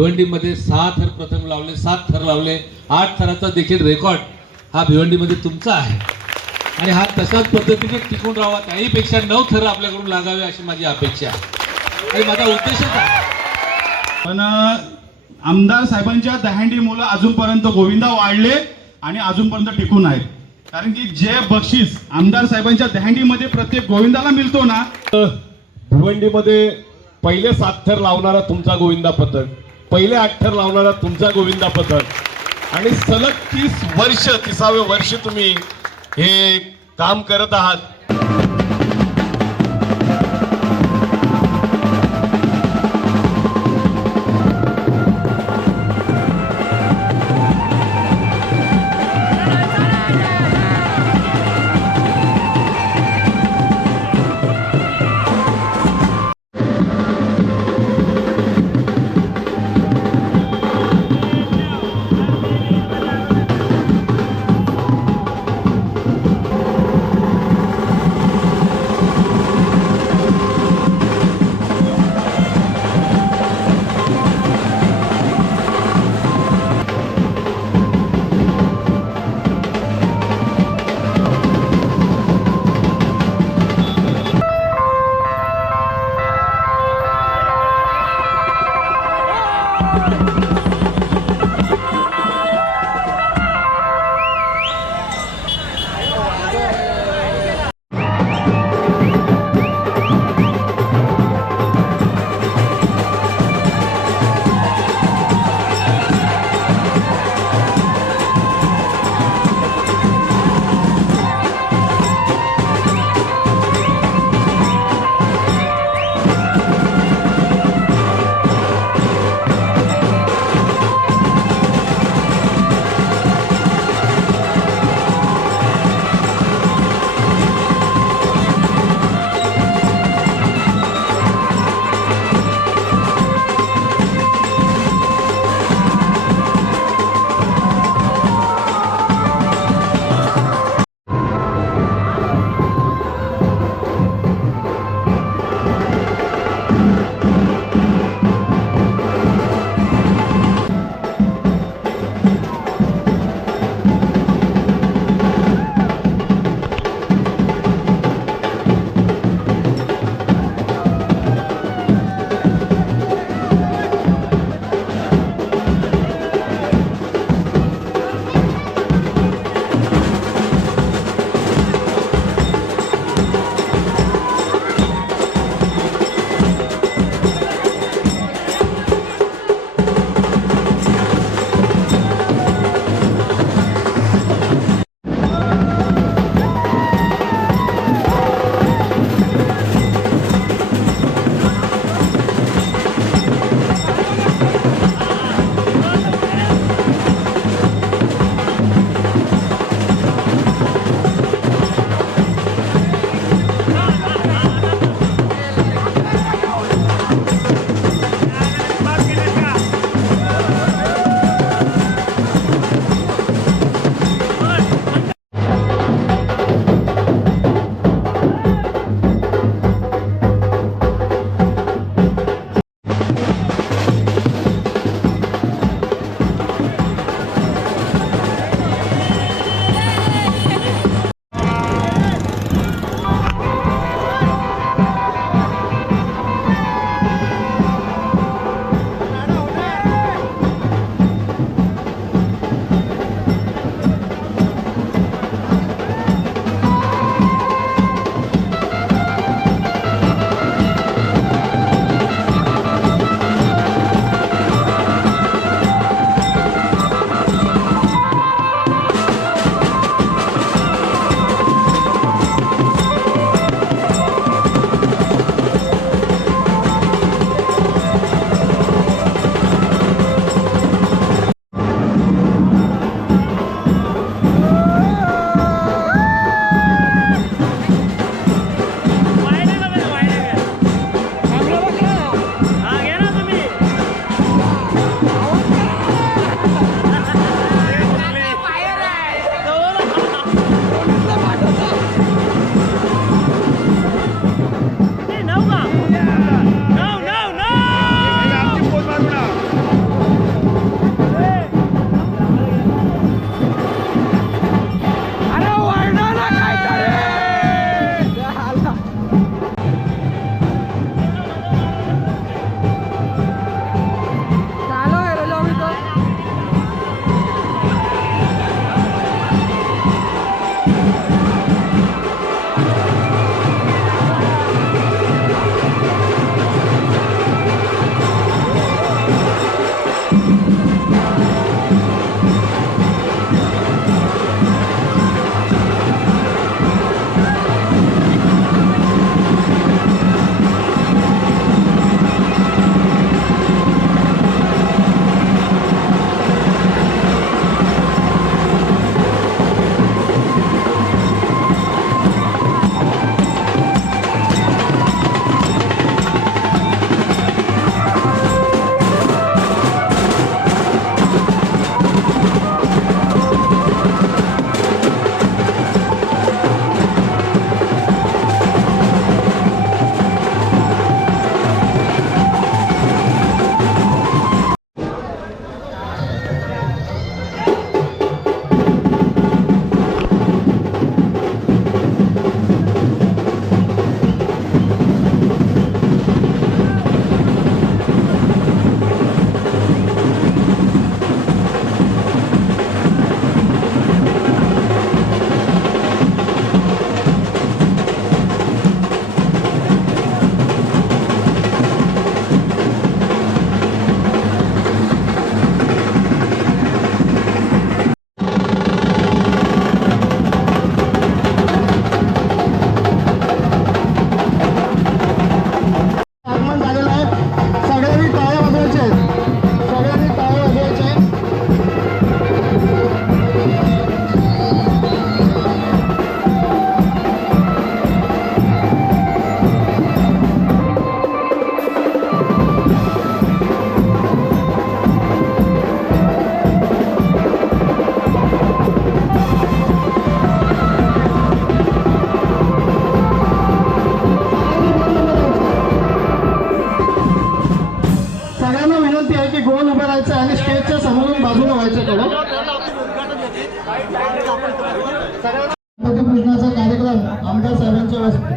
भिवंडीमध्ये 6 थर प्रथम लावले, 7 थर लावले, 8 थराचा देखील रेकॉर्ड हा भिवंडीमध्ये तुमचा आहे आणि हा तशाच पद्धतीने टिकून राहावा. त्याहीपेक्षा 9 थर आपल्याकडून लागावे अशी माझी अपेक्षा आहे आणि माझा उद्देशच आहे. पण आमदार साहेबांच्या दहीहंडीमुळे अजूनपर्यंत गोविंदा वाढले आणि अजूनपर्यंत टिकून आहेत. कारण की जे बक्षीस आमदार साहेबांच्या दहीहंडीमध्ये प्रत्येक गोविंदाला मिळतो ना, भिवंडीमध्ये पहिले 7 थर लावणारा तुमचा गोविंदा पथक, पहिले 8 थर लावणारा तुमचा गोविंदा पथक आणि सलग 30 वर्ष 30वे वर्ष तुम्ही हे काम करत आहात.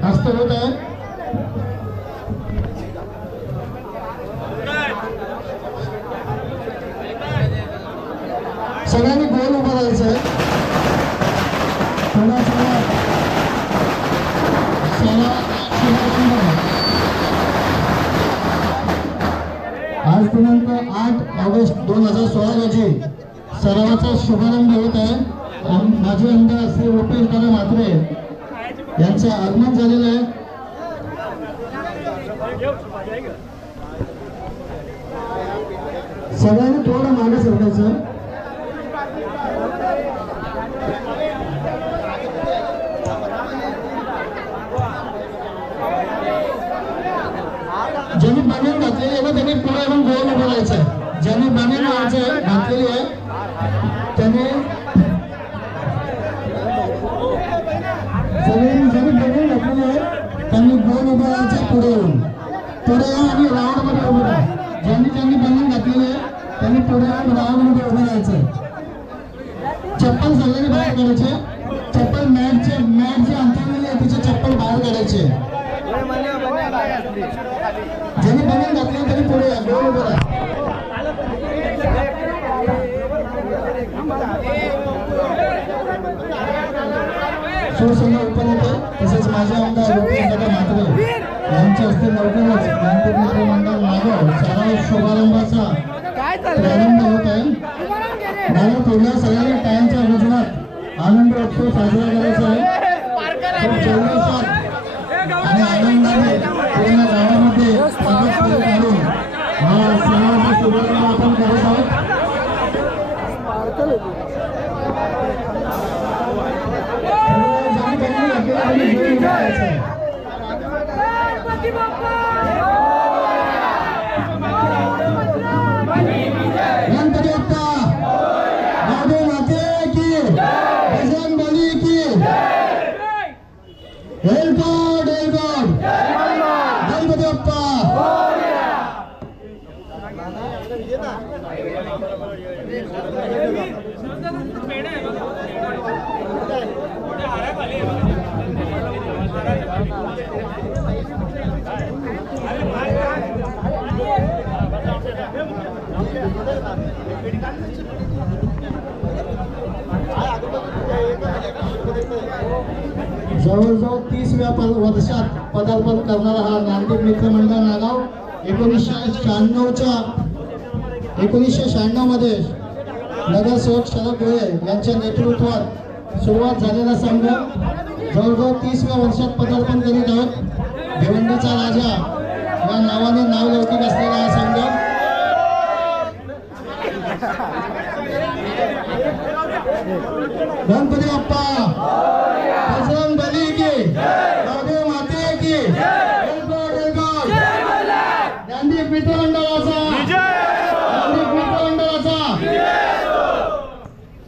हस्त होत आहे. सगळ्यांनी गोल उभं राहायचं आहे. थोडा आज दिनांक 8 ऑगस्ट 2016 रोजी सरावाचा शुभारंभ होत आहे. माजी आमदार श्री उपेश दादा म्हात्रे यांचं आगमन झालेलं आहे. सगळ्यांनी थोडं मागे सरकायचं. ज्यांनी बनियन घातलेली आहे ना त्यांनी पुढे येऊन गोल उभं राहायचं आहे. ज्यांनी बनियन घातलेली आहे त्यांनी ज्यांनी बनियन घातलेली आहे त्यांनी गोल उभं राहायचं. पुढे येऊन या आणि राऊंड मध्ये उभं राहा. ज्यांनी बनियन घातलेली आहे त्यांनी पुढे येऊन राऊंड मध्ये उभं राहायचं. चप्पल सगळ्यांनी बाहेर काढायचे. चप्पल मॅट जी अंतरलेली आहे तिचे चप्पल बाहेर काढायचे. ज्यांनी बनियन घातली त्यांनी पुढे या. गोल उभं राहा. शिवसेना उपनेते तसेच माजी आमदार उपेश दादा म्हात्रे यांच्या हस्ते लवकरच गणपती मित्र मंडळ नागाव सराव शुभारंभाचा प्रारंभ होत आहे. मला थोड्या सगळ्यांनी टाळ्यांच्या गजरात आनंद उत्सव साजरा करायचा आहे. खूप जल्लोषात आणि आनंदाने पूर्ण गावामध्ये स्वागत करून हा सणाचा शुभारंभ आपण करत आहोत. गणपती बाप्पा महादेव माते की बजरंग बली की हेलगॉड गणपती बाप्पा. जवळजवळ 30व्या वर्षात पदार्पण करणारा हा नांदेड मित्र मंडळ नागाव 1996 मध्ये नगरसेवक शरद गोळे यांच्या नेतृत्वात सुरुवात झालेला संघ जवळजवळ 30व्या वर्षात पदार्पण करीत आहोत. भिवंडीचा राजा या नावाने नावलौकिक असलेला हा संघ गणपती बाप्पा बजरंग बली की महादेव माते की गांधी मित्र मंडळाचा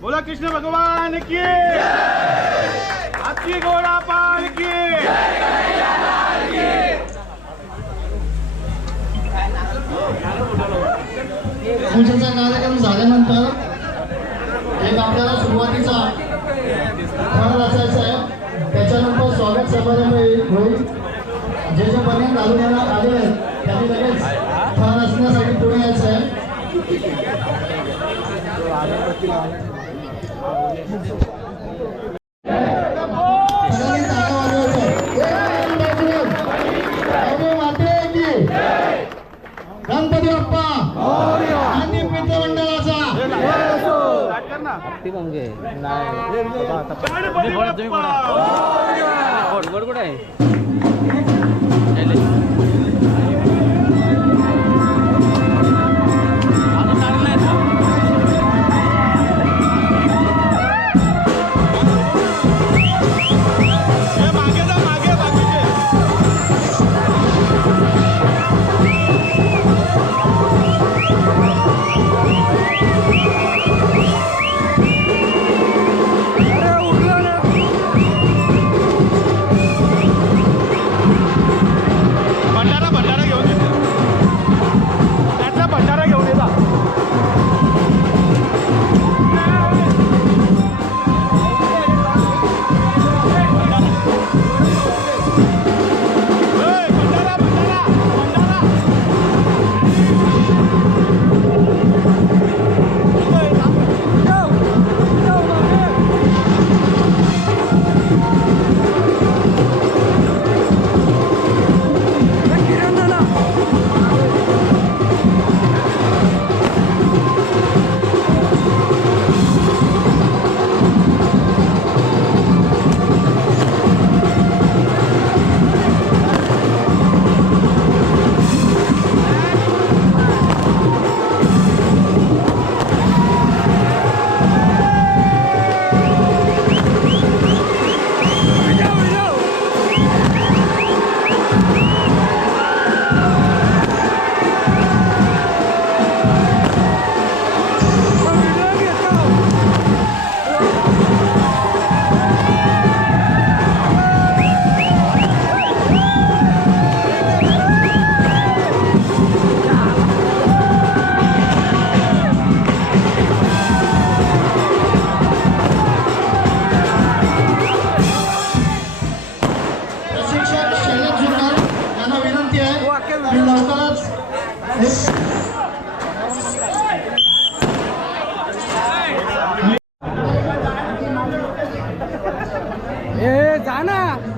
बोला कृष्ण भगवान की हाती घोडा पाल की. पूजेचा कार्यक्रम झाल्यानंतर एक आपल्याला सुरुवातीचा फळ रचायचा आहे. त्याच्यानंतर स्वागत समारंभ होईल. जे बनियन घालून येणार आलेले आहेत त्यांनी लगेच फळ रचण्यासाठी पुढे यायचं आहे. गणपती बाप्पा आणि मित्र मंडळाचा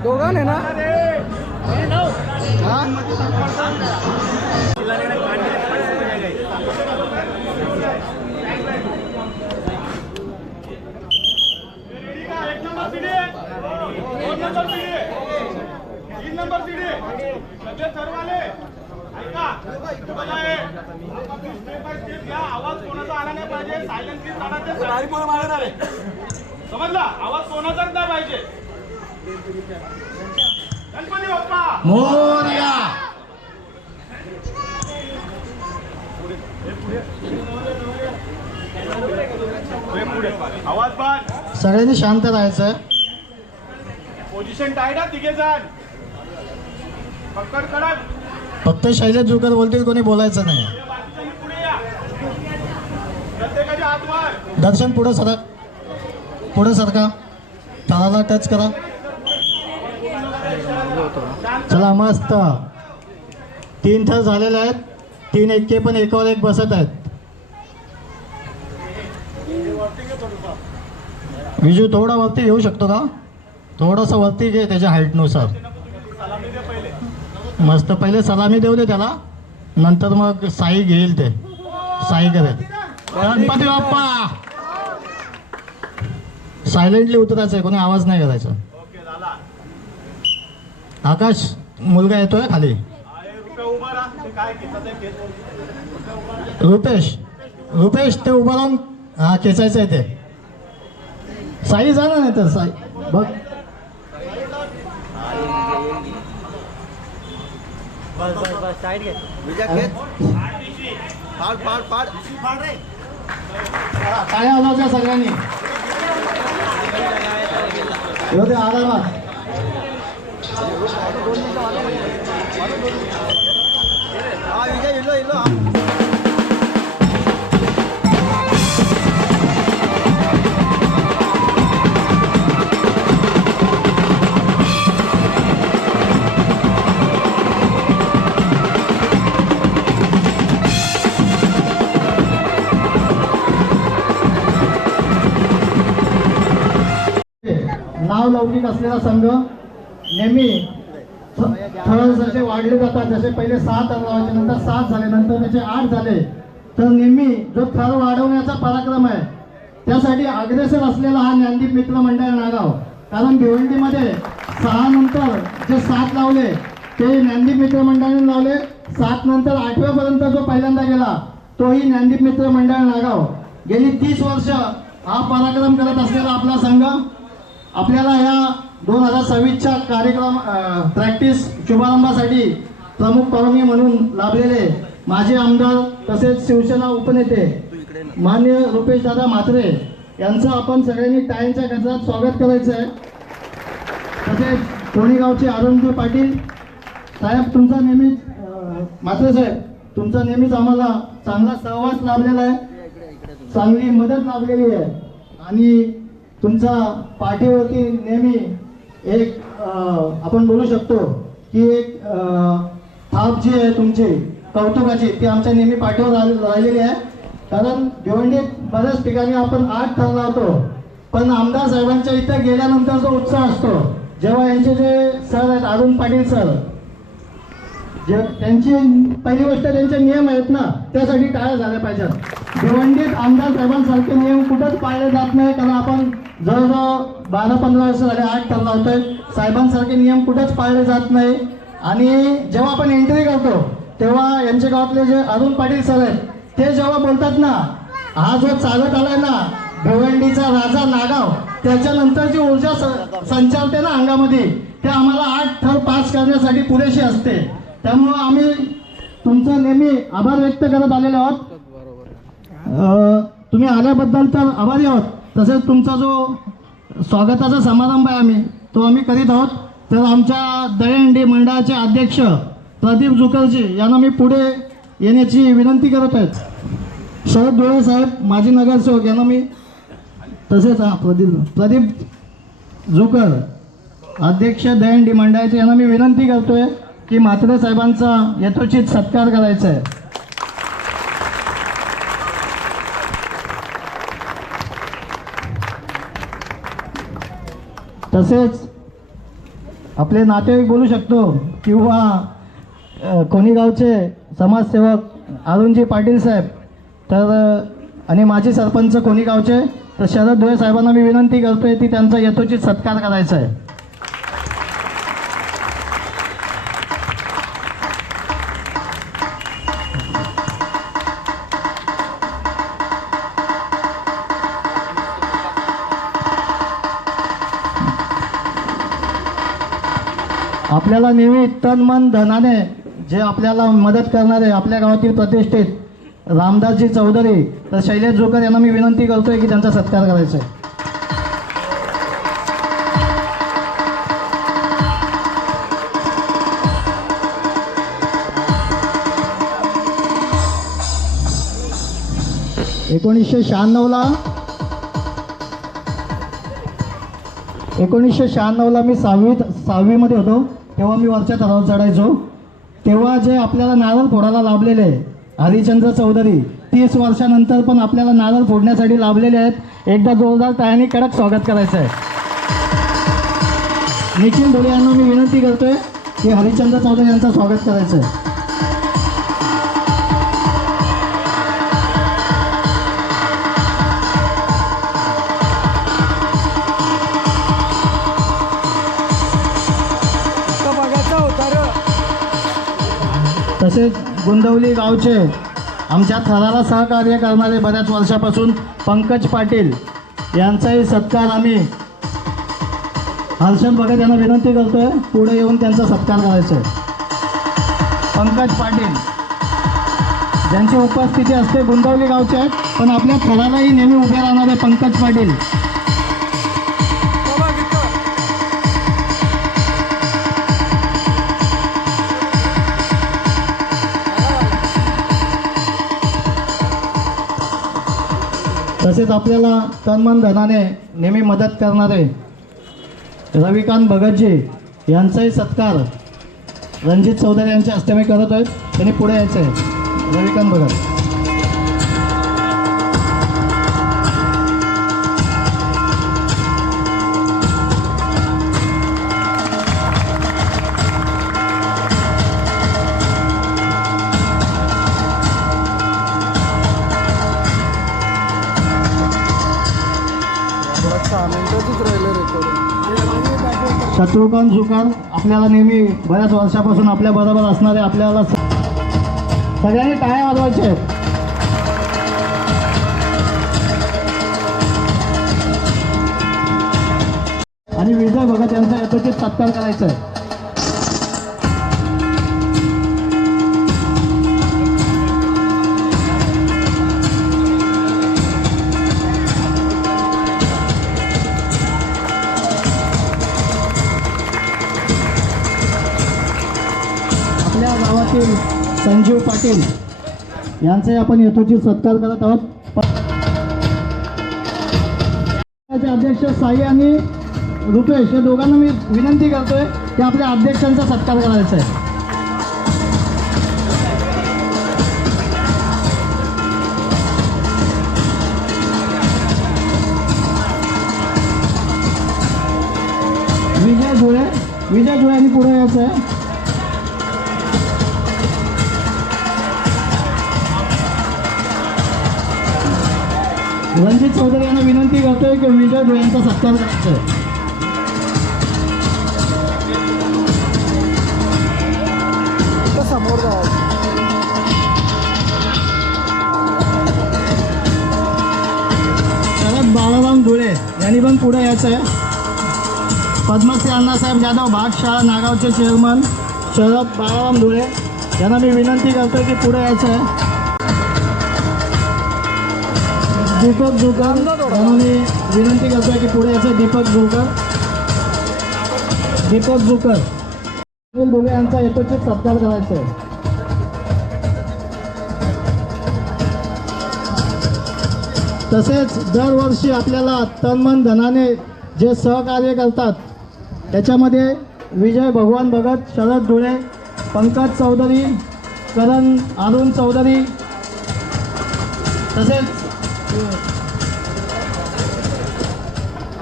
दोघांना ना हा आवाज कोणाचा आला नाही पाहिजे. समजला? आवाज कोणाचाच नाही पाहिजे. गणपती बाप्पा मोरया. आवाज बंद. सगळ्यांनी शांत राहायचं. पोझिशन टाईट आहे तिघे जण. पकड कडक. फक्त शैलेश जोकर बोलतील, कोणी बोलायचं नाही. बाकीच्यांनी पुढे या. प्रत्येकाच्या हातवर. दर्शन पुढे सरक, पुढे सरका, तळाला टच करा. चला मस्त. 3 थर झालेले आहेत. 3 एक्के पण एकावर एक बसत आहेत. विजू थोडा वरती येऊ शकतो का? थोडंसं वरती घे त्याच्या हाईटनुसार. मस्त. पहिले सलामी देऊ दे त्याला, नंतर मग साई घेईल. ते साई करेल. गणपती बाप्पा. सायलेंटली उतरायचं आहे, कोणी आवाज नाही करायचा. आकाश मुलगा येतोय खाली. रुपेश, रुपेश ते उभं राहून हा खेचायचं आहे ते. साई जा ना, नाही तर साई बघ. काय आवाज सगळ्यांनी येऊ दे आरामात. नाव लौकिक असलेला संघ नेहमी थर जसे वाढले जातात, जसे पहिले 7 लावायचे, नंतर 7 झाले, नंतर त्याचे 8 झाले, तर नेहमी जो थर वाढवण्याचा पराक्रम आहे त्यासाठी अग्रेसर असलेला हा ज्ञानदीप मित्र मंडळ नागाव. कारण भिवंडीमध्ये 6 नंतर जे 7 लावले ते ज्ञानदीप मित्र मंडळाने लावले. 7 नंतर 8व्या पर्यंत जो पहिल्यांदा गेला तोही ज्ञानदीप मित्र मंडळ नागाव. गेली 30 वर्ष हा पराक्रम करत असलेला आपला संघ आपल्याला या 2026च्या कार्यक्रम प्रॅक्टिस शुभारंभासाठी प्रमुख पाहुणे म्हणून लाभलेले माजी आमदार तसेच शिवसेना उपनेते माननीय रुपेश दादा म्हात्रे यांचं आपण सगळ्यांनी टाळ्यांच्या गजरात स्वागत करायचं आहे. तसेच कोणीगावचे अरुणजी पाटील साहेब, तुमचा नेहमीच म्हात्रे साहेब तुमचा नेहमीच आम्हाला चांगला सहवास लाभलेला आहे, चांगली मदत लाभलेली आहे आणि तुमचा पाठीवरती नेहमी एक आपण बोलू शकतो की एक थाप जी आहे तुमची कौतुकाची ती आमच्या नेहमी पाठीवर राहिलेली आहे. कारण भिवंडीत बऱ्याच ठिकाणी आपण 8 थर लावतो, पण आमदार साहेबांच्या इथं गेल्यानंतर जो उत्साह असतो, जेव्हा यांचे जे सर आहेत अरुण पाटील सर, जे त्यांची पहिली गोष्ट त्यांचे नियम आहेत ना, त्यासाठी टाळ्या झाल्या पाहिजेत. भिवंडीत आमदार साहेबांसारखे नियम कुठंच पाळले जात नाही. कारण आपण जवळजवळ 12-15 वर्ष झाले 8 थर लावतोय. साहेबांसारखे नियम कुठंच पाळले जात नाही. आणि जेव्हा आपण एंट्री करतो तेव्हा यांच्या गावातले जे अरुण पाटील सर आहेत ते जेव्हा बोलतात ना, हा जो चालत आलाय ना भिवंडीचा राजा नागाव, त्याच्यानंतर जी ऊर्जा संचारते ना अंगामध्ये, ते आम्हाला 8 थर पास करण्यासाठी पुरेशी असते. त्यामुळं आम्ही तुमचा नेहमी आभार व्यक्त करत आलेले आहोत. तुम्ही आल्याबद्दल तर आभारी आहोत. तसेच तुमचा जो स्वागताचा समारंभ आहे तो आम्ही करीत आहोत. तर आमच्या दहीहंडी मंडळाचे अध्यक्ष प्रदीप जुकरजी यांना मी पुढे येण्याची विनंती करत आहेत. शरद डोळे साहेब माजी नगरसेवक यांना मी, तसेच प्रदीप जुकर अध्यक्ष दहीहंडी मंडळाचे यांना मी विनंती करतोय की म्हात्रे साहेबांचा यथोचित सत्कार करायचा आहे. तसेच आपले नातेवाईक बोलू शकतो किंवा कोणी गावचे समाजसेवक अरुणजी पाटील साहेब तर आणि माजी सरपंच कोणी गावचे तर शरद धुळे साहेबांना मी विनंती करतोय की त्यांचा यथोचित सत्कार करायचा आहे. आपल्याला नेहमी तन मन धनाने जे आपल्याला मदत करणारे आपल्या गावातील प्रतिष्ठित रामदासजी चौधरी तर शैलेश जोकर यांना मी विनंती करतोय की त्यांचा सत्कार करायचा आहे. एकोणीसशे शहाण्णवला मी सहावीमध्ये होतो तेव्हा मी वरच्या थरावर चढायचो. तेव्हा जे आपल्याला नारळ फोडायला लाभलेले हरिचंद्र चौधरी 30 वर्षानंतर पण आपल्याला नारळ फोडण्यासाठी लाभलेले आहेत. एकदा जोरदार टाळ्यांनी कडक स्वागत करायचं आहे. निखिल धुळे यांना मी विनंती करतोय की हरिचंद्र चौधरी यांचं स्वागत करायचं आहे. तसेच गुंदवली गावचे आमच्या थराला सहकार्य करणारे बऱ्याच वर्षापासून पंकज पाटील यांचाही सत्कार आम्ही हर्षद भगत यांना विनंती करतोय पुढे येऊन त्यांचा सत्कार करायचा आहे. पंकज पाटील ज्यांची उपस्थिती असते गुंदवली गावचे आहेत पण आपल्या थरालाही नेहमी उभे राहणारे पंकज पाटील. तसेच आपल्याला तनमन धनाने नेहमी मदत करणारे रविकांत भगतजी यांचाही सत्कार रणजित चौधरी यांच्या हस्ते मी करत आहेत. त्यांनी पुढे यायचं आहे. रविकांत भगत शत्रुघ्न जुकर आपल्याला नेहमी बऱ्याच वर्षापासून आपल्या बरोबर असणारे आपल्याला सगळ्यांनी टाळ्या वाजवायच्या आहेत. आणि विजय भगत यांचा यथोचित सत्कार करायचा आहे. आपल्या गावातील संजीव पाटील यांचाही आपण यथोचित सत्कार करत आहोत. अध्यक्ष साई आणि रुपेश या दोघांना मी विनंती करतोय की आपल्या अध्यक्षांचा सत्कार करायचा आहे. विजय धुळे यांनी पुढे यायचं आहे. रणजित चौधरी यांना विनंती करतोय की विजय धुळे यांचा सत्कार करायचा आहे. समोर शरद बाळाराम धुळे यांनी पण पुढे यायचं आहे. पद्मश्री अण्णासाहेब जाधव भागशाळा नागावचे चेअरमन शरद बाळाराम धुळे यांना मी विनंती करतोय की पुढे यायचं आहे. दीपक जोकर यांना मी विनंती करतोय की पुढे यायचं. दीपक जोकर धुळे यांचा यथोचित सत्कार करायचा आहे. तसेच दरवर्षी आपल्याला तनमन धनाने जे सहकार्य करतात त्याच्यामध्ये विजय भगवान भगत, शरद धुळे, पंकज चौधरी, करण अरुण चौधरी तसेच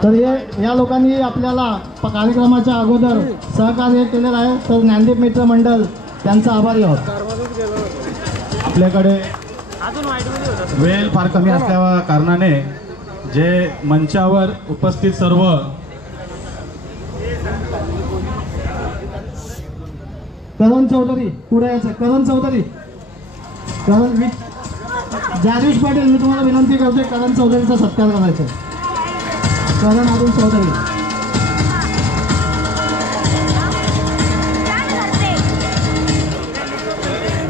तर या लोकांनी आपल्याला कार्यक्रमाच्या अगोदर सहकार्य केलेलं आहे, तर ज्ञानदीप मित्र मंडळ त्यांचा आभारी आहोत. आपल्याकडे वेळ फार कमी असल्या कारणाने जे मंचावर उपस्थित सर्व करण चौधरी पुढे यायचं. करण चौधरी, जागेश पाटील, मी तुम्हाला विनंती करतोय करण चौधरीचा सत्कार करायचा. करण अरुण चौधरी,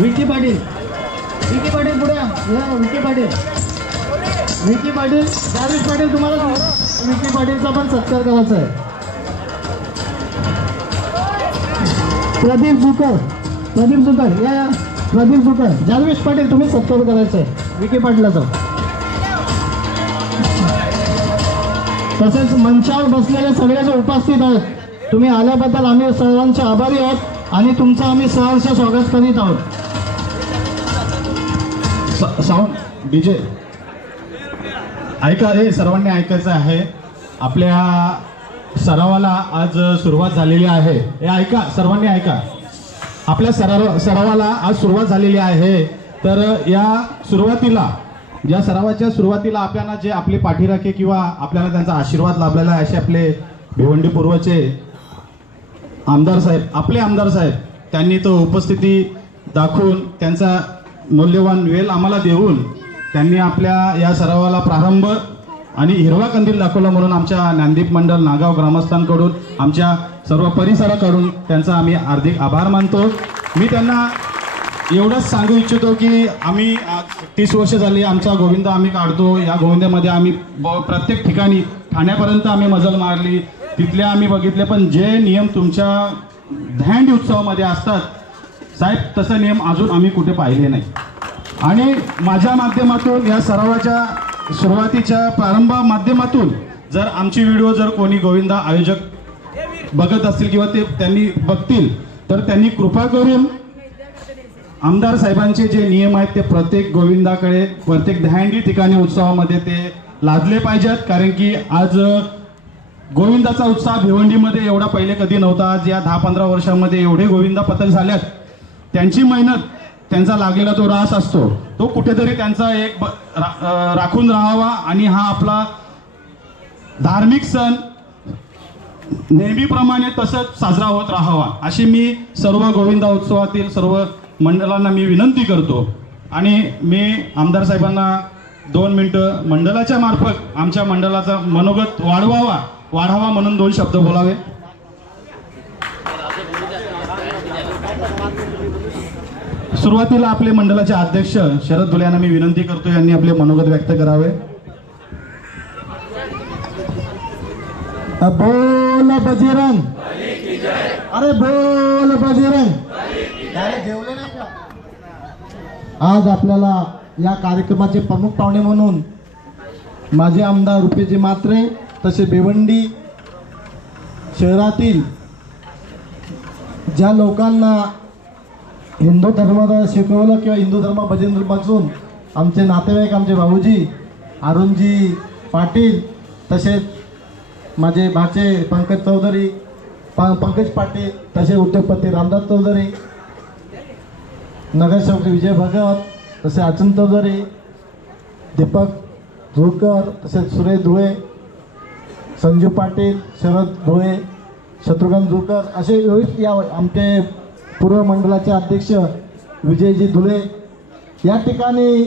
विकी पाटील, विकी पाटील पुढे या. विकी पाटील, विकी पाटील, जागेश पाटील, तुम्हाला विकी पाटीलचा पण सत्कार करायचा आहे. प्रदीप जुकर, प्रदीप जुकर या. प्रदीप जुकर, जागवेश पाटील तुम्ही सत्कार करायचं आहे विकी पाटलाचं. तसेच मंचावर बसलेले सगळे जे उपस्थित आहेत, तुम्ही आल्याबद्दल आम्ही सर्वांचे आभारी आहोत आणि तुमचं आम्ही सहर्ष स्वागत करीत आहोत. साऊंड डीजे ऐका, हे सर्वांनी ऐकायचं आहे. आपल्या सरावाला आज सुरुवात झालेली आहे. हे ऐका, सर्वांनी ऐका. आपल्या सरावाला आज सुरुवात झालेली आहे. तर या सुरुवातीला, या सरावाच्या सुरुवातीला आपल्याला जे आपले पाठीराखे किंवा आपल्याला त्यांचा आशीर्वाद लाभलेला आहे, असे आपले भिवंडी पूर्वचे आमदार साहेब, आपले आमदार साहेब, त्यांनी तो उपस्थिती दाखवून त्यांचा मौल्यवान वेळ आम्हाला देऊन त्यांनी आपल्या या सरावाला प्रारंभ आणि हिरवा कंदील दाखवला. म्हणून आमच्या ज्ञानदीप मंडळ नागाव ग्रामस्थांकडून, आमच्या सर्व परिसराकडून त्यांचा आम्ही हार्दिक आभार मानतो. मी त्यांना एवढंच सांगू इच्छितो की आम्ही 30 वर्ष झाली आमचा गोविंद आम्ही काढतो. या गोविंदामध्ये आम्ही प्रत्येक ठिकाणी ठाण्यापर्यंत आम्ही मजल मारली, तिथल्या आम्ही बघितले. पण जे नियम तुमच्या दहीहंडी उत्सवामध्ये असतात साहेब, तसे नियम अजून आम्ही कुठे पाहिले नाही. आणि माझ्या माध्यमातून या सरावाच्या सुरुवातीच्या प्रारंभ माध्यमातून जर आमची व्हिडिओ जर कोणी गोविंदा आयोजक बघत असतील किंवा ते त्यांनी बघतील, तर त्यांनी कृपा करून आमदार साहेबांचे जे नियम आहेत ते प्रत्येक गोविंदाकडे, प्रत्येक दहीहंडी ठिकाणी उत्सवामध्ये ते लादले पाहिजेत. कारण की आज गोविंदाचा उत्साह भिवंडीमध्ये एवढा पहिले कधी नव्हता. आज या 10-15 वर्षामध्ये एवढे गोविंदा पथक झाल्यात. त्यांची मेहनत, त्यांचा लागलेला तो रास असतो, तो कुठेतरी त्यांचा एक राखून राहावा आणि हा आपला धार्मिक सण नेहमीप्रमाणे तसंच साजरा होत राहावा, अशी मी सर्व गोविंदा उत्सवातील सर्व मंडळांना मी विनंती करतो. आणि मी आमदार साहेबांना 2 मिनिटं मंडळाच्या मार्फत आमच्या मंडळाचा मनोगत वाढावा म्हणून 2 शब्द बोलावे. सुरुवातीला आपले मंडळाचे अध्यक्ष शरद धुले यांना मी विनंती करतो, यांनी आपले मनोगत व्यक्त करावे. बोल बजरंग, अरे बोल बजरंग. आज आपल्याला या कार्यक्रमाचे प्रमुख पाहुणे म्हणून माजी आमदार रुपेजी म्हात्रे, तसे भिवंडी शहरातील ज्या लोकांना हिंदू धर्म शिकवलं किंवा हिंदू धर्म भजनपासून आमचे नातेवाईक, आमचे भाऊजी अरुणजी पाटील, तसेच माझे भाचे पंकज चौधरी, पंकज पाटील, तसे उद्योगपती रामदास चौधरी, नगरसेवक विजय भगत, तसे अचन चौधरी, दीपक धुळकर, तसेच सुरेश धुळे, संजू पाटील, शरद धुळे, शत्रुघ्न धुळकर, असे विविध या आमचे पूर्व मंडळाचे अध्यक्ष विजयजी धुळे. या ठिकाणी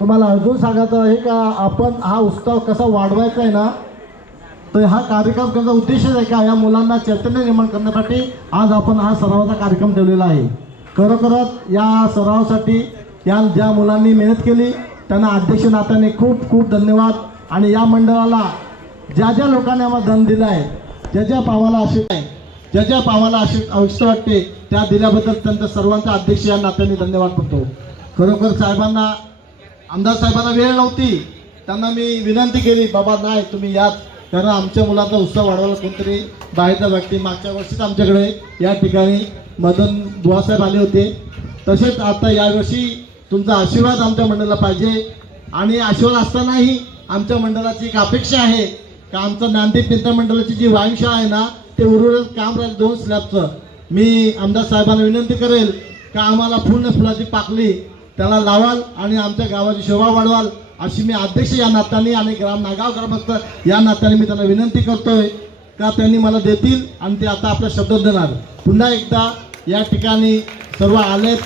तुम्हाला अजून सांगायचं आहे का आपण हा उत्सव कसा वाढवायचा आहे ना, तर हा कार्यक्रम करण्याचा उद्देशच आहे का या मुलांना चैतन्य निर्माण करण्यासाठी आज आपण हा सरावाचा कार्यक्रम ठेवलेला आहे. खरोखरच या सरावासाठी या ज्या मुलांनी मेहनत केली त्यांना अध्यक्ष नात्याने खूप खूप धन्यवाद. आणि या मंडळाला ज्या ज्या लोकांनी आम्हाला धन दिलं आहे, ज्या पावाला आवश्यक वाटते त्या दिल्याबद्दल त्यांच्या सर्वांचा अध्यक्ष या नात्याने धन्यवाद करतो. खरोखर साहेबांना, आमदार साहेबांना वेळ नव्हती, त्यांना मी विनंती केली, बाबा नाही तुम्ही यात, कारण आमच्या मुलांचा उत्साह वाढवायला कोणतरी बाहेरचा व्यक्ती. मागच्या वर्षीच आमच्याकडे या ठिकाणी मदन बुवासाहेब आले होते. तसेच आता यावर्षी तुमचा आशीर्वाद आमच्या मंडळाला पाहिजे. आणि आशीर्वाद असतानाही आमच्या मंडळाची एक अपेक्षा आहे का आमचं ज्ञानदीप मित्रमंडळाची जी व्यायामशाळा आहे ना ते उर्वरित काम राहील 2 स्लॅबचं. मी आमदार साहेबांना विनंती करेल का आम्हाला पूर्ण फुलाची पाकळी त्याला लावाल आणि आमच्या गावाची शोभा वाढवाल अशी मी अध्यक्ष या नात्याने आणि नागाव ग्रामस्थ या नात्याने मी त्यांना विनंती करतोय का त्यांनी मला देतील आणि ते आता आपला शब्द देणार. पुन्हा एकदा या ठिकाणी सर्व आलेत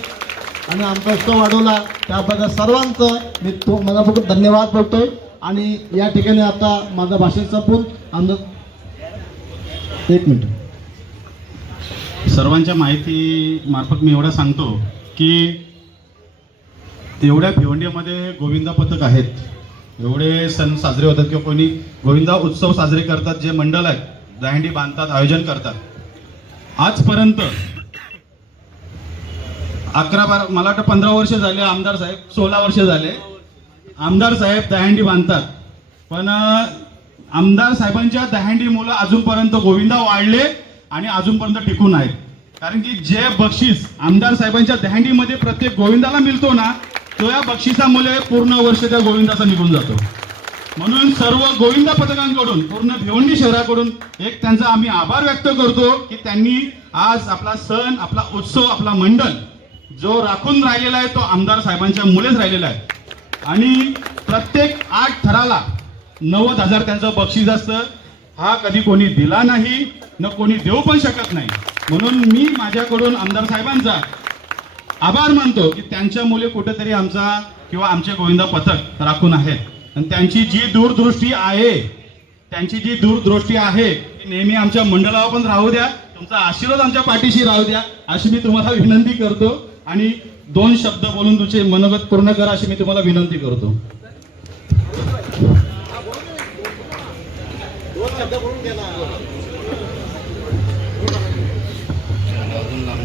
आणि आमचा उत्सव वाढवला त्याबद्दल सर्वांचं मी मला फक्त धन्यवाद बोलतोय. आणि या ठिकाणी आता माझं भाषण संपून आमचं 1 मिनिट. सर्वांच्या माहिती मार्फत मी एवढं सांगतो की एवढ्या भिवंडीमध्ये गोविंदा पथक आहेत, एवढे सण साजरे होतात किंवा कोणी गोविंदा उत्सव साजरे करतात, जे मंडळ आहेत दहीहंडी बांधतात, आयोजन करतात. आजपर्यंत 11-12 मला वाटतं 15 वर्ष झाले आमदार साहेब, 16 वर्ष झाले आमदार साहेब दहीहंडी बांधतात. पण आमदार साहेबांच्या दहीहंडीमुळे अजूनपर्यंत गोविंदा वाढले आणि अजूनपर्यंत टिकून आहेत. कारण की जे बक्षीस आमदार साहेबांच्या दहीहंडीमध्ये प्रत्येक गोविंदाला मिळतो ना तो या बक्षिसामुळे पूर्ण वर्ष त्या गोविंदाचा निघून जातो. म्हणून सर्व गोविंदा पथकांकडून पूर्ण भिवंडी शहराकडून एक त्यांचा आम्ही आभार व्यक्त करतो की त्यांनी आज आपला सण, आपला उत्सव, आपला मंडळ जो राखून राहिलेला आहे तो आमदार साहेबांच्या मुळेच राहिलेला आहे. आणि प्रत्येक 8 थराला 90,000 त्यांचं बक्षीस असतं. हा कधी कोणी दिला नाही न कोणी देऊ पण शकत नाही. म्हणून मी माझ्याकडून आमदार साहेबांचा आभार मानतो की त्यांच्या मुले कुठेतरी आमचा किंवा आमचे गोविंदा पथक राखून आहेत. आणि त्यांची जी दूरदृष्टी आहे ती नेहमी आमच्या मंडळावर पण राहू द्या. तुमचा आशीर्वाद आमच्या पाठीशी राहू द्या अशी मी तुम्हाला विनंती करतो. आणि 2 शब्द बोलून तुमचे मनोगत पूर्ण करा अशी मी तुम्हाला विनंती करतो.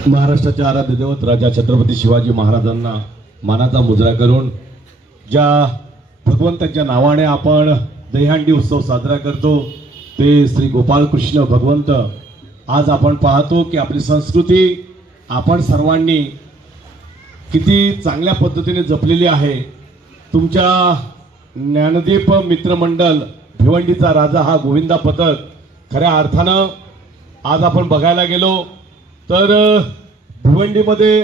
महाराष्ट्राचे आराध्य दैवत राजा छत्रपती शिवाजी महाराजांना मानाचा मुजरा करून ज्या भगवंताच्या नावाने आपण दहीहंडी उत्सव साजरा करतो ते श्री गोपाळकृष्ण भगवंत. आज आपण पाहतो की आपली संस्कृती आपण सर्वांनी किती चांगल्या पद्धतीने जपलेली आहे. तुमच्या ज्ञानदीप मित्रमंडळ भिवंडीचा राजा हा गोविंदा पथक खऱ्या अर्थानं आज आपण बघायला गेलो तर भिवंडीमध्ये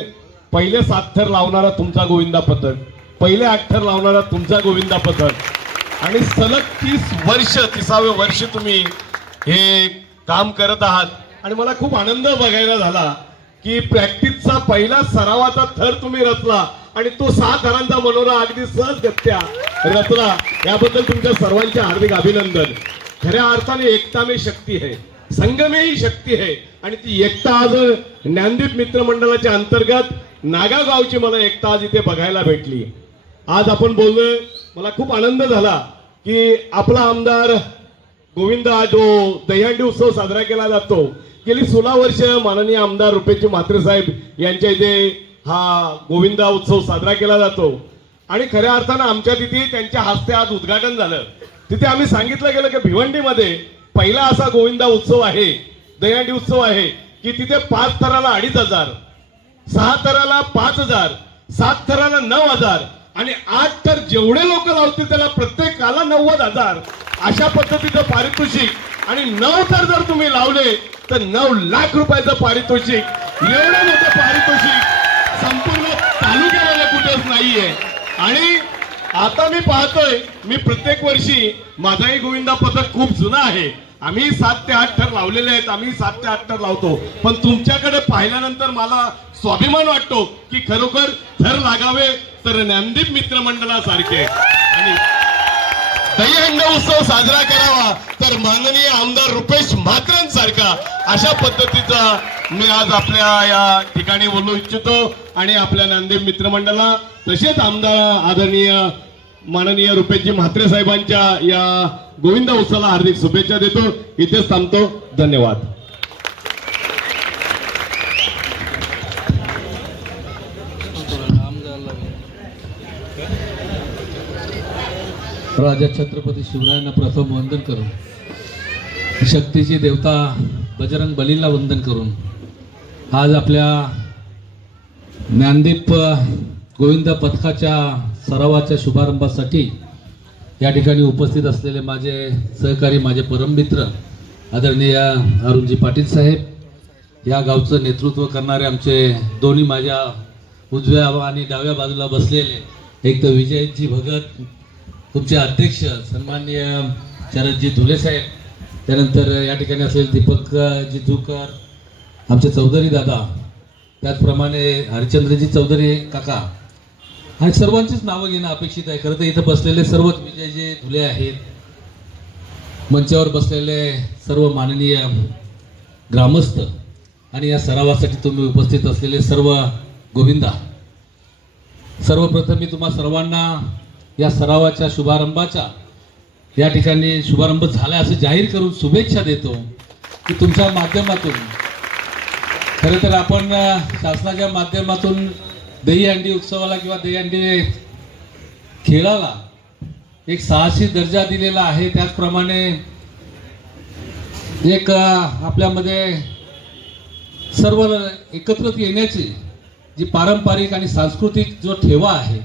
पहिले 7 थर लावणारा तुमचा गोविंदा पथक, पहिले 8 थर लावणारा तुमचा गोविंदा पथक आणि सलग 30 वर्ष 30वे वर्ष तुम्ही हे काम करत आहात. आणि मला खूप आनंद बघायला झाला की प्रॅक्टिसचा पहिला सरावाचा थर तुम्ही रचला आणि तो 6 थरांचा मनोरा अगदी सहजगत्या रचला. याबद्दल तुमच्या सर्वांचे हार्दिक अभिनंदन. खऱ्या अर्थाने एकता में शक्ती है, संघ में ही शक्ती है. आणि ती एकता आज ज्ञानदीप मित्रमंडळाच्या अंतर्गत नागाव गावची मला एकता आज इथे बघायला भेटली. आज आपण बोललोय, मला खूप आनंद झाला की आपला आमदार गोविंदा जो दहीहंडी उत्सव साजरा केला जातो गेली 16 वर्ष माननीय आमदार रुपेशजी म्हात्रे साहेब यांच्या इथे हा गोविंदा उत्सव साजरा केला जातो. आणि खऱ्या अर्थानं आमच्या तिथे त्यांच्या हस्ते आज उद्घाटन झालं. तिथे आम्ही सांगितलं गेलं की भिवंडीमध्ये पहिला असा गोविंदा उत्सव आहे, दहीहंडी उत्सव आहे की तिथे 5 थराला 2,500, 6 थराला 5,000, 7 थराला 9,000 आणि 8 थर जेवढे लोक लावतील त्याला प्रत्येकाला 90,000 अशा पद्धतीचं पारितोषिक. आणि 9 थर जर तुम्ही लावले तर 9 लाख रुपयाचं पारितोषिक. एवढं मोठं पारितोषिक संपूर्ण तालुक्यामध्ये कुठेच नाहीये. आणि आता मी पाहतोय, मी प्रत्येक वर्षी माझाही गोविंदा पथक खूप जुना आहे, आम्ही 7 ते 8 थर लावलेले आहेत, आम्ही 7 ते 8 थर लावतो. पण तुमच्याकडे पाहिल्यानंतर मला स्वाभिमान वाटतो की खरोखर थर लागावे तर ज्ञानदीप मित्रमंडळासारखे आणि दहीहंडी उत्सव साजरा करावा तर माननीय आमदार रुपेश म्हात्रेंसारखा अशा पद्धतीचा मी आज आपल्या या ठिकाणी बोलू इच्छितो. आणि आपल्या ज्ञानदीप मित्रमंडळाला तसेच आमदार आदरणीय माननीय रुपेशजी म्हात्रे साहेबांच्या या गोविंदा उत्सवाला हार्दिक शुभेच्छा देतो. इथेच थांबतो. धन्यवाद. राजा छत्रपती शिवरायांना प्रथम वंदन करून, शक्तीची देवता बजरंग बलीला वंदन करून आज आपल्या ज्ञानदीप गोविंदा पथकाच्या सरावाच्या शुभारंभासाठी या ठिकाणी उपस्थित असलेले माझे सहकारी, माझे परममित्र आदरणीय अरुणजी पाटील साहेब, या गावचं नेतृत्व करणारे आमचे दोन्ही माझ्या उजव्या आणि डाव्या बाजूला बसलेले, एक तर विजयजी भगत, तुमचे अध्यक्ष सन्माननीय शरदजी धुले साहेब, त्यानंतर या ठिकाणी असेल दीपकजी जुकर, आमचे चौधरी दादा, त्याचप्रमाणे हरिचंद्रजी चौधरी काका, आणि सर्वांचीच नावं घेणं अपेक्षित आहे. खरं तर इथं बसलेले सर्वच विजयजी धुले आहेत, मंचावर बसलेले सर्व माननीय ग्रामस्थ आणि या सरावासाठी तुम्ही उपस्थित असलेले सर्व गोविंदा, सर्वप्रथम मी तुम्हा सर्वांना या सरावाच्या शुभारंभाच्या या ठिकाणी शुभारंभ झाला असं जाहीर करून शुभेच्छा देतो की तुमच्या माध्यमातून खरं तर आपण शासनाच्या माध्यमातून दहीहंडी उत्सवाला किंवा दहीहंडी खेळाला एक साहसी दर्जा दिलेला आहे. त्याचप्रमाणे एक आपल्यामध्ये सर्व एकत्रित येण्याची जी पारंपरिक आणि सांस्कृतिक जो ठेवा आहे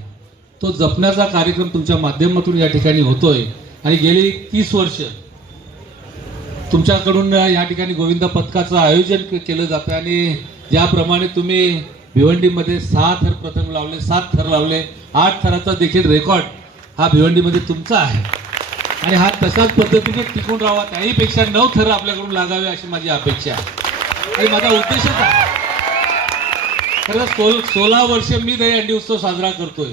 तो जपण्याचा कार्यक्रम तुमच्या माध्यमातून या ठिकाणी होतोय. आणि गेली 30 वर्ष तुमच्याकडून या ठिकाणी गोविंदा पथकाचं आयोजन केलं जातं आणि ज्याप्रमाणे तुम्ही भिवंडीमध्ये 6 थर प्रथम लावले, 7 थर लावले, 8 थराचा देखील रेकॉर्ड हा भिवंडीमध्ये तुमचा आहे आणि हा तशाच पद्धतीने टिकून राहावा, त्याहीपेक्षा 9 थर आपल्याकडून लागावे अशी माझी अपेक्षा आहे आणि माझा उद्देशच आहे. खरं 16 वर्ष मी दहीहंडी उत्सव साजरा करतोय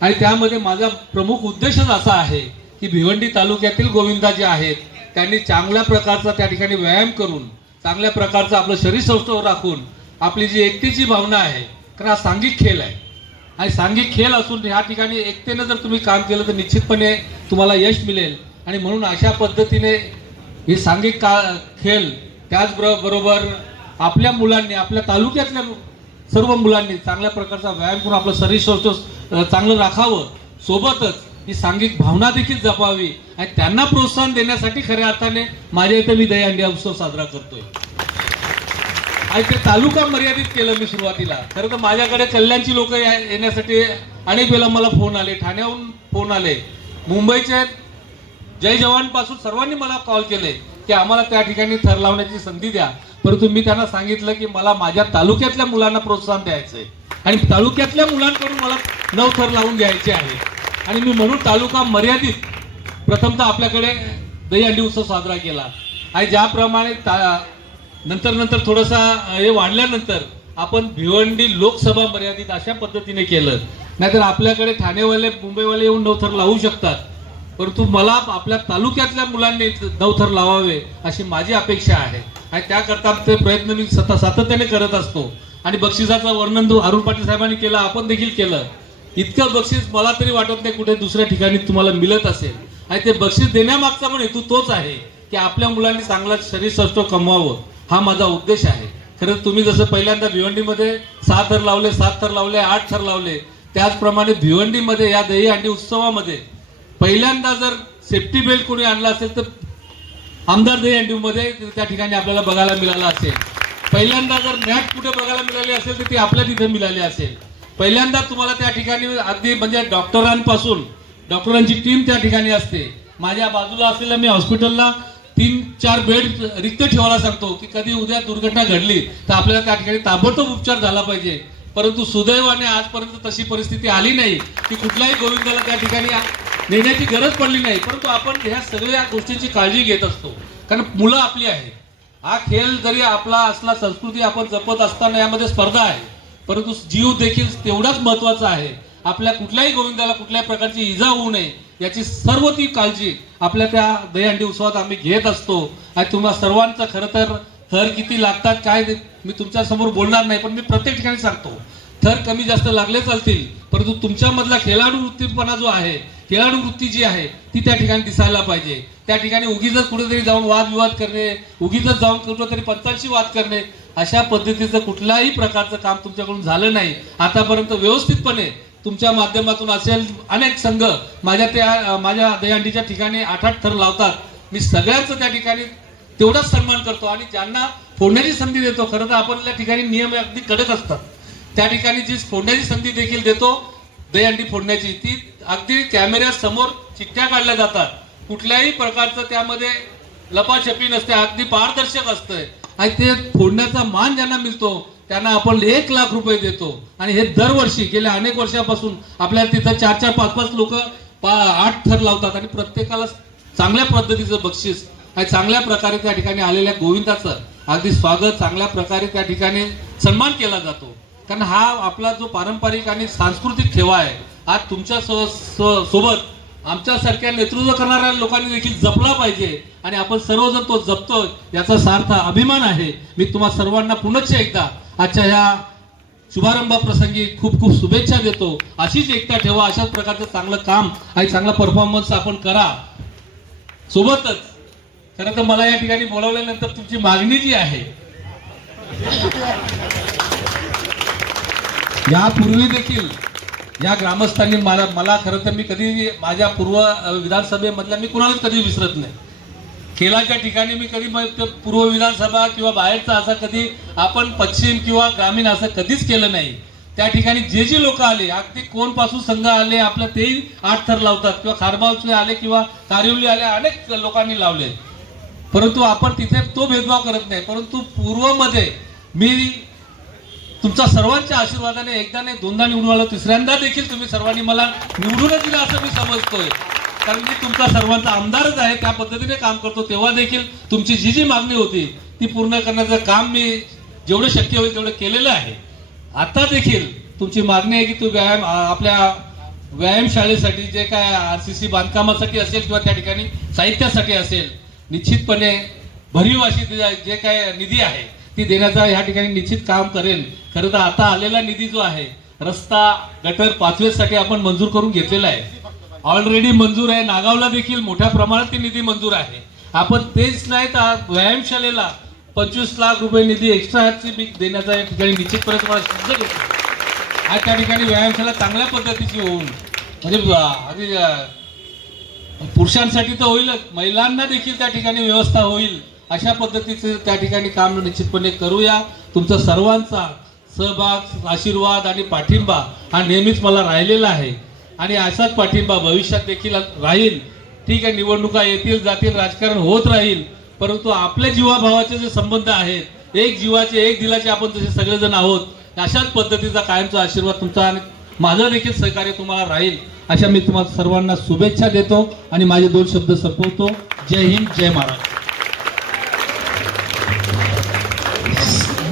आणि त्यामध्ये माझा प्रमुख उद्देशच असा आहे की भिवंडी तालुक्यातील गोविंदा जे आहेत त्यांनी चांगल्या प्रकारचा त्या ठिकाणी व्यायाम करून, चांगल्या प्रकारचं आपलं शरीर सौष्ठव राखून आपली जी एकतेची भावना आहे, कारण हा सांघिक खेळ आहे आणि सांघिक खेळ असून ह्या ठिकाणी एकतेनं जर तुम्ही काम केलं तर निश्चितपणे तुम्हाला यश मिळेल. आणि म्हणून अशा पद्धतीने हे सांघिक खेळ त्याचबरोबर आपल्या मुलांनी, आपल्या तालुक्यातल्या सर्व मुलांनी चांगल्या प्रकारचा व्यायाम करून आपलं शरीर सौष्ठव चांगलं राखावं, सोबतच ही सांघिक भावना देखील जपावी आणि त्यांना प्रोत्साहन देण्यासाठी खऱ्या अर्थाने माझ्या इथं मी दहीहंडी उत्सव साजरा करतोय. आणि ते तालुका मर्यादित केलं मी सुरुवातीला. खरं तर माझ्याकडे कल्याणची लोक येण्यासाठी अनेक वेळा मला फोन आले, ठाण्याहून फोन आले, मुंबईचे जय जवान पासून सर्वांनी मला कॉल केले की आम्हाला त्या ठिकाणी थर लावण्याची संधी द्या. परंतु मी त्यांना सांगितलं की मला माझ्या तालुक्यातल्या मुलांना प्रोत्साहन द्यायचंय आणि तालुक्यातल्या मुलांकडून मला 9 थर लावून घ्यायचे आहे आणि मी म्हणून तालुका मर्यादित प्रथमतः आपल्याकडे दहीहंडी उत्सव साजरा केला. आणि ज्याप्रमाणे नंतर थोडासा हे वाढल्यानंतर आपण भिवंडी लोकसभा मर्यादित अशा पद्धतीने केलं. नाहीतर आपल्याकडे ठाणेवाले, मुंबईवाले येऊन 9 थर लावू शकतात, परंतु मला आपल्या तालुक्यातल्या मुलांनी 9 थर लावावे अशी माझी अपेक्षा आहे आणि त्याकरता ते प्रयत्न मी सातत्याने करत असतो. आणि बक्षिसाचं वर्णन अरुण पाटील साहेबांनी केलं, आपण देखील केलं. इतकं बक्षीस मला तरी वाटत नाही कुठे दुसऱ्या ठिकाणी तुम्हाला मिळत असेल आणि ते बक्षीस देण्यामागचा पण हेतू तोच आहे की आपल्या मुलांनी चांगला शरीर सौष्ठव कमवावं, हा माझा उद्देश आहे. खरं तुम्ही जसं पहिल्यांदा भिवंडीमध्ये 6 थर लावले, 7 थर लावले, 8 थर लावले, त्याचप्रमाणे भिवंडीमध्ये या दहीहंडी उत्सवामध्ये पहिल्यांदा जर सेफ्टी बेल्ट कोणी आणला असेल तर आमदार दहीहंडीमध्ये त्या ठिकाणी आपल्याला बघायला मिळालं असेल. पहिल्यांदा जर मॅट कुठे बघायला मिळाली असेल तर ती आपल्या तिथे मिळाली असेल. पहिल्यांदा तुम्हाला त्या ठिकाणी अगदी म्हणजे डॉक्टरांची टीम त्या ठिकाणी असते. माझ्या बाजूला असलेल्या मी हॉस्पिटलला 3-4 बेड रिक्त ठेवायला सांगतो की कधी उद्या दुर्घटना घडली तर आपल्याला त्या ठिकाणी ताबडतोब उपचार झाला पाहिजे. परंतु सुदैवाने आजपर्यंत तशी परिस्थिती आली नाही की कुठल्याही गोविंदाला त्या ठिकाणी नेण्याची गरज पडली नाही. परंतु आपण ह्या सगळ्या गोष्टींची काळजी घेत असतो कारण मुलं आपली आहेत. हा खेळ जरी आपला असला, संस्कृती आपण जपत असताना यामध्ये स्पर्धा आहे, परंतु जीव देखील तेवढाच महत्वाचा आहे. आपल्या कुठल्याही गोविंदाला कुठल्याही प्रकारची इजा होऊ नये याची सर्व ती काळजी आपल्या त्या दहीहंडी उत्सवात आम्ही घेत असतो. आणि तुम्हा सर्वांचं खरं तर थर किती लागतात काय मी तुमच्या समोर बोलणार नाही, पण मी प्रत्येक ठिकाणी सांगतो थर कमी जास्त लागले चालतील, परंतु तुमच्यामधला खेळाडू वृत्तीपणा जो आहे, खेळाडू वृत्ती जी आहे ती त्या ठिकाणी दिसायला पाहिजे. त्या ठिकाणी उगीच कुठेतरी जाऊन वादविवाद करणे, उगीच जाऊन कुठेतरी पंचांशी वाद करणे, अशा पद्धतीचं कुठल्याही प्रकारचं काम तुमच्याकडून झालं नाही आतापर्यंत. व्यवस्थितपणे तुमच्या माध्यमातून असेल अनेक संघ माझ्या दहीहंडीच्या ठिकाणी 8-8 थर लावतात. मी सगळ्यांचं त्या ठिकाणी तेवढाच सन्मान करतो आणि ज्यांना फोडण्याची संधी देतो. खरं तर आपल्या ठिकाणी नियम अगदी कडक असतात, त्या ठिकाणी जी फोडण्याची संधी देखील देतो. दहीहंडी फोडण्याची ती अगदी कॅमेऱ्यासमोर चिठ्ठ्या काढल्या जातात. कुठल्याही प्रकारचं त्यामध्ये लपाछपी नसते, अगदी पारदर्शक असतंय. आणि ते फोडण्याचा मान ज्यांना मिळतो त्यांना आपण 1 लाख रुपये देतो. आणि हे दरवर्षी गेल्या अनेक वर्षापासून आपल्याला तिथं 4-4, 5-5 लोक 8 थर लावतात आणि प्रत्येकाला चांगल्या पद्धतीचं बक्षीस आणि चांगल्या प्रकारे त्या ठिकाणी आलेल्या गोविंदाचं अगदी स्वागत, चांगल्या प्रकारे त्या ठिकाणी सन्मान केला जातो. कारण हा आपला जो पारंपरिक आणि सांस्कृतिक ठेवा आहे, आज तुमच्या सोबत आमच्यासारख्या नेतृत्व करणाऱ्या लोकांनी देखील जपला पाहिजे आणि आपण सर्वजण तो जपतो याचा सार्थ अभिमान आहे. मी तुम्हा सर्वांना पुनश्च एकदा आजच्या ह्या शुभारंभ प्रसंगी खूप खूप शुभेच्छा देतो. अशीच एकता ठेवा, अशाच प्रकारचं चांगलं काम आणि चांगला परफॉर्मन्स आपण करा. सोबतच खरं तर मला या ठिकाणी बोलावल्यानंतर तुमची मागणी जी आहे, यापूर्वी देखील या ग्रामस्थांनी मला खरं तर मी कधी माझ्या पूर्व विधानसभेमधल्या मी कुणालाच कधी विसरत नाही. खेळाच्या ठिकाणी मी कधी पूर्व विधानसभा किंवा बाहेरचा असा कधी आपण पश्चिम किंवा ग्रामीण असं कधीच केलं नाही. त्या ठिकाणी जे लोक आले, अगदी कोणपासून संघ आले, आपलं तेही 8 थर लावतात किंवा खारबावचे आले किंवा कारिवली आले, अनेक लोकांनी लावले. परंतु आपण तिथे तो भेदभाव करत नाही. परंतु पूर्वमध्ये मी तुमच्या सर्वांच्या आशीर्वादाने एकदा नाही 2दा निवडून आलो, 3ऱ्यांदा देखील तुम्ही सर्वांनी मला निवडूनच दिलं असं मी समजतोय. कारण मी तुमचा सर्वांचा आमदारच आहे, त्या पद्धतीने काम करतो. तेव्हा देखील तुमची जी मागणी होती ती पूर्ण करण्याचं काम मी जेवढं शक्य होईल तेवढं केलेलं आहे. आता देखील तुमची मागणी आहे की तू आपल्या व्यायामशाळेसाठी जे काय RCC बांधकामासाठी असेल किंवा त्या ठिकाणी साहित्यासाठी असेल, निश्चितपणे भरीव अशी जे काय निधी आहे ती देण्याचा या ठिकाणी निश्चित काम करेल. खरं तर आता आलेला निधी जो आहे, रस्ता गटर पाचवेसाठी आपण मंजूर करून घेतलेला आहे, ऑलरेडी मंजूर आहे. नागावला देखील मोठ्या प्रमाणात ती निधी मंजूर आहे. आपण तेच नाही तर व्यायामशाळेला 25 लाख रुपये निधी एक्स्ट्रा देण्याचा या ठिकाणी निश्चितपणे तुम्हाला सिद्ध करतो. आज त्या ठिकाणी व्यायामशाळा चांगल्या पद्धतीची होऊन म्हणजे आधी पुरुषांसाठी तर होईलच, महिलांना देखील त्या ठिकाणी व्यवस्था होईल अशा पद्धतीचे त्या ठिकाणी काम निश्चितपणे करूया. तुमचा सर्वांचा सहभाग, आशीर्वाद आणि पाठिंबा हा नेहमीच मला राहिलेला आहे आणि असाच पाठिंबा भविष्यात देखील राहील. ठीक आहे, निवडणुका येतील जातील, राजकारण होत राहील, परंतु आपल्या जीवाभावाचे जे संबंध आहेत, एक जीवाचे एक दिलाचे आपण जसे सगळेजण आहोत, अशाच पद्धतीचा कायमचा आशीर्वाद तुमचा आणि माझं देखील सहकार्य तुम्हाला राहील अशा मी तुम्हाला सर्वांना शुभेच्छा देतो आणि माझे 2 शब्द संपवतो. जय हिंद, जय महाराष्ट्र.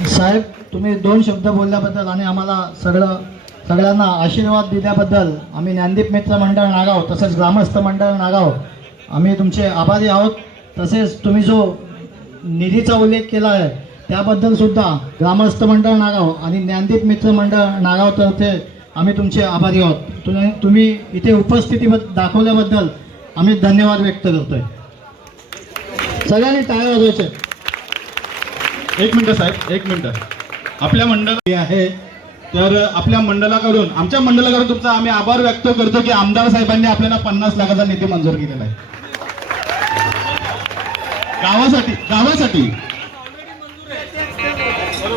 साहेब, तुम्ही 2 शब्द बोलल्याबद्दल आणि आम्हाला सगळ्यांना आशीर्वाद दिल्याबद्दल आम्ही ज्ञानदीप मित्र मंडळ नागाव तसेच ग्रामस्थ मंडळ नागाव आम्ही तुमचे आभारी आहोत. तसेच तुम्ही जो निधीचा उल्लेख केला आहे त्याबद्दल सुद्धा ग्रामस्थ मंडळ नागाव आणि ज्ञानदीप मित्र मंडळ नागावतर्फे आम्ही तुमचे आभारी आहोत. तुम्ही इथे उपस्थिती दाखवल्याबद्दल आम्ही धन्यवाद व्यक्त करतोय. सगळ्यांनी टाळ्या वाजवायचे. 1 मिनिट साहेब, 1 मिनिट. आपल्या मंडळ आहे तर आपल्या मंडळाकडून, आमच्या मंडळाकडून तुमचा आम्ही आभार व्यक्त करतो की आमदार साहेबांनी आपल्याला 50 लाखाचा निधी मंजूर केलेला आहे गावासाठी.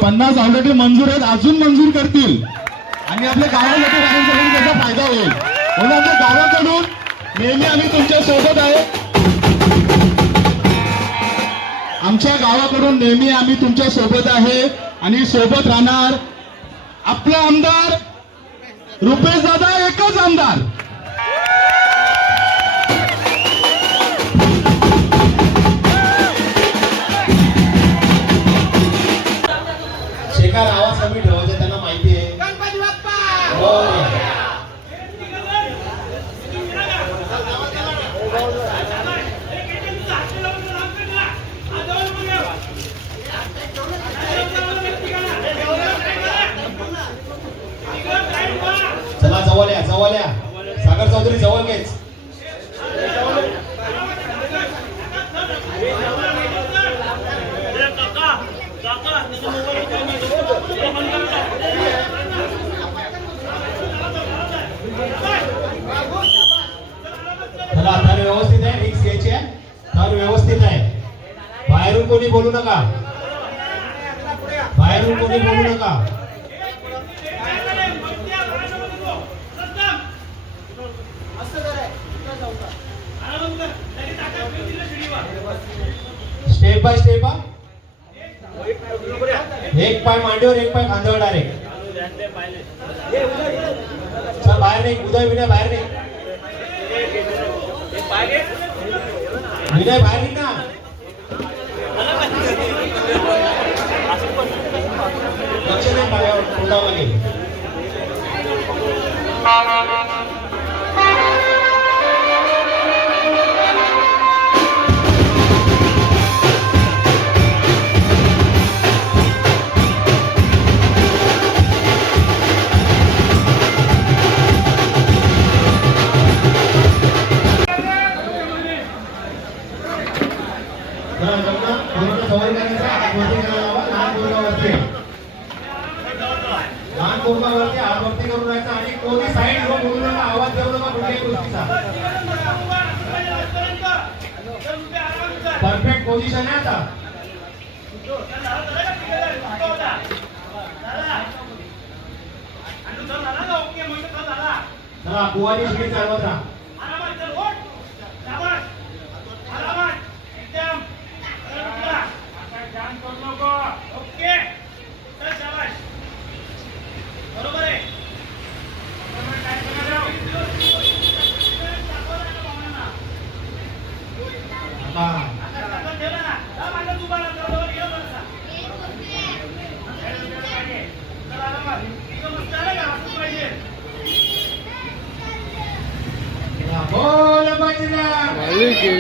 50 ऑलरेडी मंजूर आहेत, अजून मंजूर करतील आणि आपल्या गावासाठी त्याचा फायदा होईल. म्हणून आमच्या गावाकडून नेहमी आम्ही तुमच्या सोबत आहे. आमच्या गावाकडून नेहमी आम्ही तुमच्या सोबत आहे आणि सोबत राहणार. आपला आमदार रुपेश दादा, एकच आमदार. शेखर आवाज कमी ठेवायचा, त्यांना माहिती आहे. गणपती बाप्पा हो. चला जवळ या, जवळ या. सागर चौधरी जवळ घेच. चला, तर व्यवस्थित आहे, रिक्स घ्यायची आहे, तर व्यवस्थित आहे. बाहेरून कोणी बोलू नका, बाहेरून कोणी बोलू नका. Step by step. एक पाय मांडीवर, एक पाय खांद्यावर डायरेक्ट. चल बाहेर नाही, उदय विनय बाहेर नाही, विनय बाहेर नाही ना. लक्ष नाही पायावर, तोंडामध्ये. सवारी करायचा, हात वरती करायला, लहान पोरगावरती, लहान पोरगावरती हात वरती करून राहायचा. आणि कोणी साईड घेऊन बोलू नका, आवाज देऊ नका कुठल्याही गोष्टीचा. परफेक्ट पोझिशन आहे आता. चला बुवानी शिडी चालवत राहा. बोल बजरंग